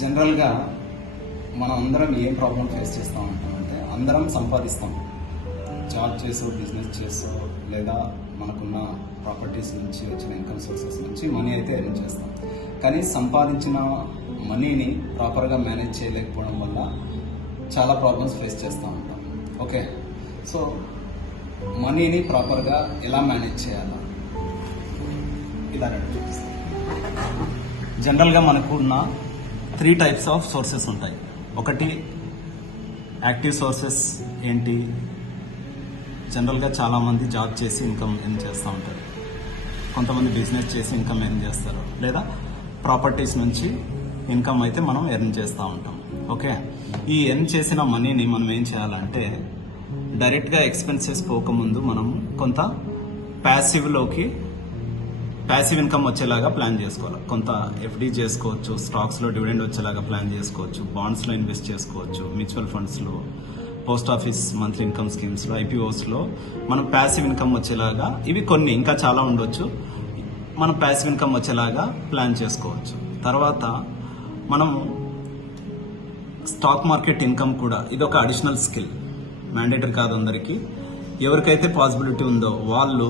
జనరల్గా మనం అందరం ఏం ప్రాబ్లం ఫేస్ చేస్తూ ఉంటామంటే అందరం సంపాదిస్తాం. జాబ్ చేసో, బిజినెస్ చేసో, లేదా మనకున్న ప్రాపర్టీస్ నుంచి వచ్చిన ఇన్కమ్ సోర్సెస్ నుంచి మనీ అయితే ఎర్న్ చేస్తాం. కానీ సంపాదించిన మనీని ప్రాపర్గా మేనేజ్ చేయలేకపోవడం వల్ల చాలా ప్రాబ్లమ్స్ ఫేస్ చేస్తూ ఉంటాం. ఓకే, సో మనీని ప్రాపర్గా ఎలా మేనేజ్ చేయాలా ఇలా చూపిస్తాం. జనరల్గా మనకు ఉన్న 3 టైప్స్ ఆఫ్ సోర్సెస్ ఉంటాయి. ఒకటి యాక్టివ్ సోర్సెస్ ఏంటి, జనరల్గా చాలామంది జాబ్ చేసి ఇన్కమ్ ఎర్న్ చేస్తూ ఉంటారు, కొంతమంది బిజినెస్ చేసి ఇన్కమ్ ఎర్న్ చేస్తారు, లేదా ప్రాపర్టీస్ నుంచి ఇన్కమ్ అయితే మనం ఎర్న్ చేస్తూ ఉంటాం. ఓకే, ఈ ఎర్న్ చేసిన మనీని మనం ఏం చేయాలంటే డైరెక్ట్గా ఎక్స్పెన్సెస్ పోకముందు మనం కొంత ప్యాసివ్ ఇన్కమ్ వచ్చేలాగా ప్లాన్ చేసుకోవాలి. కొంత ఎఫ్డీ చేసుకోవచ్చు, స్టాక్స్లో డివిడెండ్ వచ్చేలాగా ప్లాన్ చేసుకోవచ్చు, బాండ్స్లో ఇన్వెస్ట్ చేసుకోవచ్చు, మ్యూచువల్ ఫండ్స్లో, పోస్ట్ ఆఫీస్ మంత్లీ ఇన్కమ్ స్కీమ్స్లో, ఐపీఓస్లో మనం ప్యాసివ్ ఇన్కమ్ వచ్చేలాగా, ఇవి కొన్ని ఇంకా చాలా ఉండొచ్చు, మనం ప్యాసివ్ ఇన్కమ్ వచ్చేలాగా ప్లాన్ చేసుకోవచ్చు. తర్వాత మనము స్టాక్ మార్కెట్ ఇన్కమ్ కూడా, ఇది ఒక అడిషనల్ స్కిల్, మ్యాండేటరీ కాదు అందరికీ. ఎవరికైతే పాసిబిలిటీ ఉందో వాళ్ళు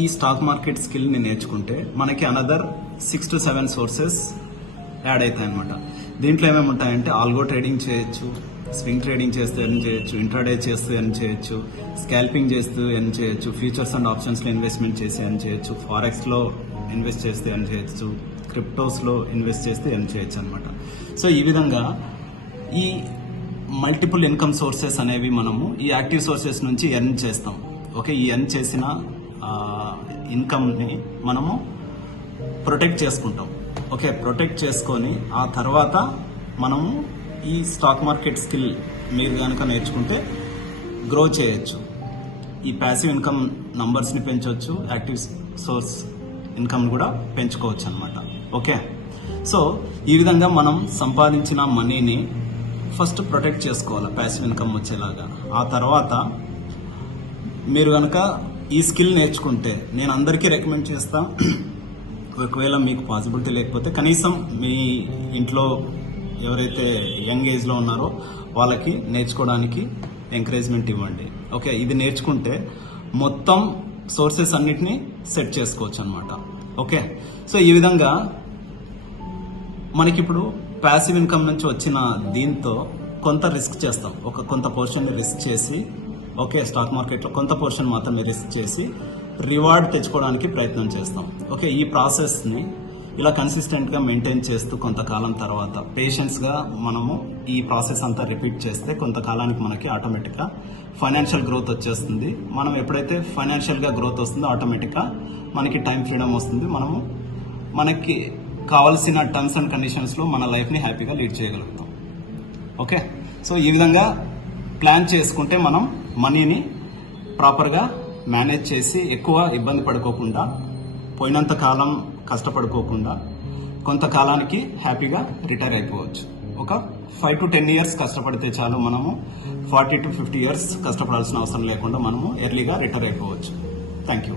ఈ స్టాక్ మార్కెట్ స్కిల్ని నేర్చుకుంటే మనకి అనదర్ 6 to 7 సోర్సెస్ యాడ్ అవుతాయి అనమాట. దీంట్లో ఏమేమి ఉంటాయంటే ఆల్గో ట్రేడింగ్ చేయొచ్చు, స్వింగ్ ట్రేడింగ్ చేస్తూ ఎర్న్ చేయొచ్చు, ఇంట్రాడే చేస్తూ ఎర్న్ చేయొచ్చు, స్కాల్పింగ్ చేస్తూ ఎర్న్ చేయొచ్చు, ఫ్యూచర్స్ అండ్ ఆప్షన్స్లో ఇన్వెస్ట్మెంట్ చేసి ఎర్న్ చేయొచ్చు, ఫారెక్స్లో ఇన్వెస్ట్ చేస్తూ ఎర్న్ చేయొచ్చు, క్రిప్టోస్లో ఇన్వెస్ట్ చేస్తూ ఎర్న్ చేయొచ్చు అనమాట. సో ఈ విధంగా ఈ మల్టిపుల్ ఇన్కమ్ సోర్సెస్ అనేవి మనము ఈ యాక్టివ్ సోర్సెస్ నుంచి ఎర్న్ చేస్తాం. ఓకే, ఈ ఎర్న్ చేసిన ఇన్కమ్ని మనము ప్రొటెక్ట్ చేసుకుంటాం. ఓకే, ప్రొటెక్ట్ చేసుకొని ఆ తర్వాత మనము ఈ స్టాక్ మార్కెట్ స్కిల్ మీరు కనుక నేర్చుకుంటే గ్రో చేయొచ్చు. ఈ ప్యాసివ్ ఇన్కమ్ నంబర్స్ని పెంచవచ్చు, యాక్టివ్ సోర్స్ ఇన్కమ్ కూడా పెంచుకోవచ్చు అనమాట. ఓకే, సో ఈ విధంగా మనం సంపాదించిన మనీని ఫస్ట్ ప్రొటెక్ట్ చేసుకోవాలి ప్యాసివ్ ఇన్కమ్ వచ్చేలాగా. ఆ తర్వాత మీరు కనుక ఈ స్కిల్ నేర్చుకుంటే నేను అందరికీ రికమెండ్ చేస్తాను. ఒకవేళ మీకు పాసిబిలిటీ లేకపోతే కనీసం మీ ఇంట్లో ఎవరైతే యంగ్ ఏజ్లో ఉన్నారో వాళ్ళకి నేర్చుకోవడానికి ఎంకరేజ్మెంట్ ఇవ్వండి. ఓకే, ఇది నేర్చుకుంటే మొత్తం సోర్సెస్ అన్నిటినీ సెట్ చేసుకోవచ్చు అనమాట. ఓకే, సో ఈ విధంగా మనకిప్పుడు ప్యాసివ్ ఇన్కమ్ నుంచి వచ్చిన దీంతో కొంత రిస్క్ చేస్తాం, కొంత పోర్షన్ని రిస్క్ చేసి, ఓకే, స్టాక్ మార్కెట్లో కొంత పోర్షన్ మాత్రమే రిస్క్ చేసి రివార్డ్ తెచ్చుకోవడానికి ప్రయత్నం చేస్తాం. ఓకే, ఈ ప్రాసెస్ని ఇలా కన్సిస్టెంట్గా మెయింటైన్ చేస్తూ కొంతకాలం తర్వాత పేషెన్స్గా మనము ఈ ప్రాసెస్ అంతా రిపీట్ చేస్తే కొంతకాలానికి మనకి ఆటోమేటిక్గా ఫైనాన్షియల్ గ్రోత్ వచ్చేస్తుంది. మనం ఎప్పుడైతే ఫైనాన్షియల్గా గ్రోత్ వస్తుందో ఆటోమేటిక్గా మనకి టైం ఫ్రీడమ్ వస్తుంది. మనకి కావాల్సిన టర్మ్స్ అండ్ కండిషన్స్లో మన లైఫ్ని హ్యాపీగా లీడ్ చేయగలుగుతాం. ఓకే, సో ఈ విధంగా ప్లాన్ చేసుకుంటే మనం మనీని ప్రాపర్గా మేనేజ్ చేసి ఎక్కువ ఇబ్బంది పడుకోకుండా, పోయినంత కాలం కష్టపడుకోకుండా కొంతకాలానికి హ్యాపీగా రిటైర్ అయిపోవచ్చు. ఒక 5 to 10 years కష్టపడితే చాలు, మనము 40 to 50 years కష్టపడాల్సిన అవసరం లేకుండా మనము ఎర్లీగా రిటైర్ అయిపోవచ్చు. Thank you.